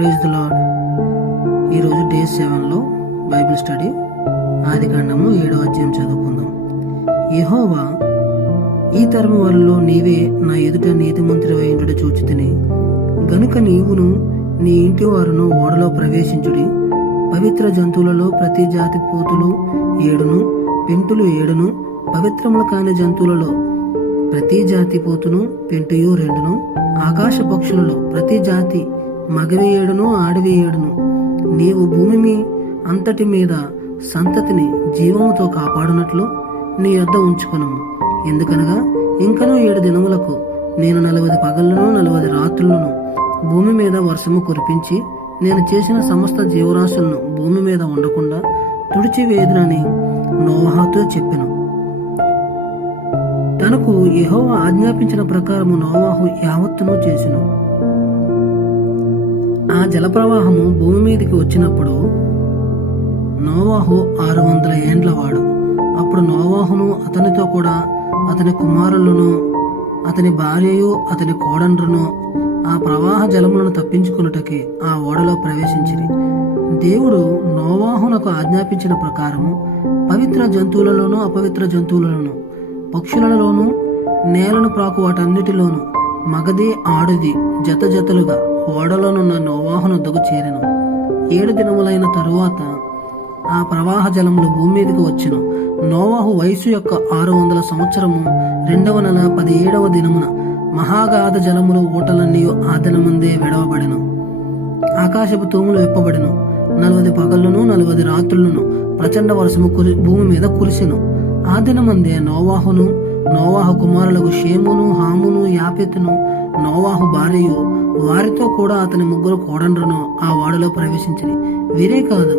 Praise the lord. ఈరోజు day 7లో Bible study ఆదికాండము 7వ అధ్యాయం చదువుకుందాం. యెహోవా, ఈ తరము వారిలో నీవే నా ఎదుట నీతిమంతుడవై ఉండుట చూచితిని గనుక నీవును నీ ఇంటి వారును ఓడలో ప్రవేశించుడి. పవిత్ర జంతువులలో ప్రతి జాతి పోతులు 7 పెంటులు 7, పవిత్రములు కాని జంతువులలో ప్రతి జాతి పోతును పెంటయు 2, ఆకాశ పక్షులలో ప్రతి జాతి మగవి 7, ఆడవి 7. నీవు భూమి అంతటి మీద సంతతిని జీవముతో కాపాడునట్లు నీ యొద్ద ఉంచుకొను. ఎందుకనగా ఇంకనూ 7 దినములకు నేను 40 పగళ్లను 40 రాత్రులను భూమి మీద వర్షము కురిపించి నేను చేసిన సమస్త జీవరాశులను భూమి మీద ఉండకుండా తుడిచివేదునని నోవాహుతో చెప్పెను. తనకు యెహోవా ఆజ్ఞాపించిన ప్రకారము నోవాహు యావత్తును చేసెను. ఆ జలప్రవాహము భూమి మీదకి వచ్చినప్పుడు నోవాహు 600 ఏండ్లవాడు. అప్పుడు నోవాహును అతనితో కూడా అతని కుమారులను అతని భార్యయు అతని కోడండ్రును ఆ ప్రవాహ జలములను తప్పించుకున్నటకి ఆ ఓడలో ప్రవేశించిరి. దేవుడు నోవాహునకు ఆజ్ఞాపించిన ప్రకారము పవిత్ర జంతువులలోను అపవిత్ర జంతువులలోను పక్షులలోను నేలను ప్రాకు వాటన్నిటిలోను మగది ఆడుది జత జతలుగా ఓడలోనున్న నోవాహునొద్దకు చేరెను. 7 దినములైన తరువాత ఆ ప్రవాహ జలములు భూమి మీదకి వచ్చెను. నోవాహు వయసు యొక్క 600 సంవత్సరము 2వ నెల 17వ దినమున మహాగాధ జలములు ఊటలన్నీ ఆ దినమందే విడవబడెను. ఆకాశపు తూములు విప్పబడెను. 40 పగళ్లను 40 రాత్రులను ప్రచండ వర్షము భూమి మీద కురిసెను. ఆ దినమందే నోవాహును నోవాహు కుమారులకు షేమును హామును యాపెతును నోవాహు భార్యయు వారితో కూడా అతని 3 కోడండ్రును ఆ ఓడలో ప్రవేశించిరి. వీరే కాదు,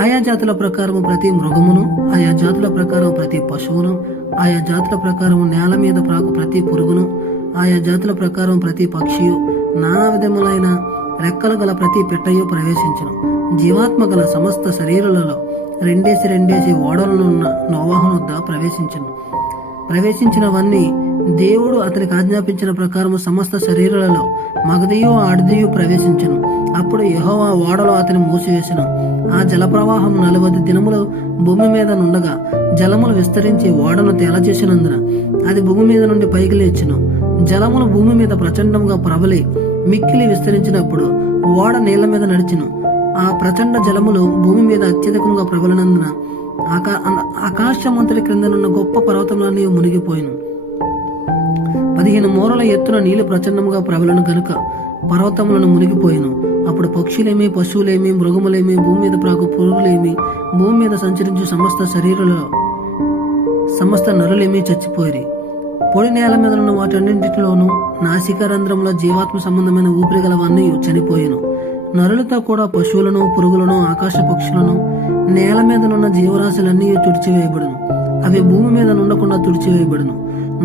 ఆయా జాతుల ప్రకారము ప్రతి మృగమును, ఆయా జాతుల ప్రకారం ప్రతి పశువును, ఆయా జాతుల ప్రకారం నేల మీద ప్రాకు ప్రతి పురుగును, ఆయా జాతుల ప్రకారం ప్రతి పక్షియు, నానా విధములైన రెక్కలు గల ప్రతి పెట్టయు ప్రవేశించును. జీవాత్మ గల సమస్త శరీరాలలో రెండేసి ఓడలనున్న నోవాహునొద్ద ప్రవేశించినవన్నీ దేవుడు అతనికి ఆజ్ఞాపించిన ప్రకారము సమస్త శరీరాలలో మగదియు ఆడదియు ప్రవేశించను. అప్పుడు యెహోవా ఓడలో అతని మూసివేసెను. ఆ జలప్రవాహం 40 దినములు భూమి మీద నుండగా జలములు విస్తరించి ఓడను తేలచేసినందున అది భూమి మీద నుండి పైకి లేచెను. జలములు భూమి మీద ప్రచండంగా ప్రబలి మిక్కిలి విస్తరించినప్పుడు ఓడ నీళ్ల మీద నడిచెను. ఆ ప్రచండ జలములు భూమి మీద అత్యధికంగా ప్రబలినందున ఆకాశమంతటి క్రిందనున్న గొప్ప పర్వతములన్నీ మునిగిపోయిను. 15 మూరల ఎత్తున నీళ్లు ప్రచండముగా ప్రబలను గనుక పర్వతములను మునిగిపోయిను. అప్పుడు పక్షులేమి, పశువులేమి, మృగములేమి, భూమి మీద ప్రాకు పురుగులేమి, భూమి మీద సంచరించు సమస్త శరీరాలలో సమస్త నరులేమి చచ్చిపోయి పొడి నేల మీద ఉన్న వాటన్నింటిలోనూ నాసికారంధ్రంలో జీవాత్మ సంబంధమైన ఊపిరి గలవన్నీ చనిపోయిను. నరులతో కూడా పశువులను, పురుగులను, ఆకాశ పక్షులను, నేల మీదనున్న జీవరాశులన్నీ తుడిచివేయబడును. అవి భూమి మీద నుండకుండా తుడిచివేయబడును.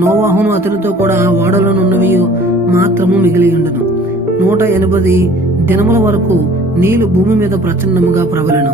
నోవాహును అతనితో కూడా ఆ ఓడలోనున్నవి మాత్రము మిగిలి ఉండను. 180 దినముల వరకు నీళ్లు భూమి మీద ప్రచండముగా ప్రబలెను.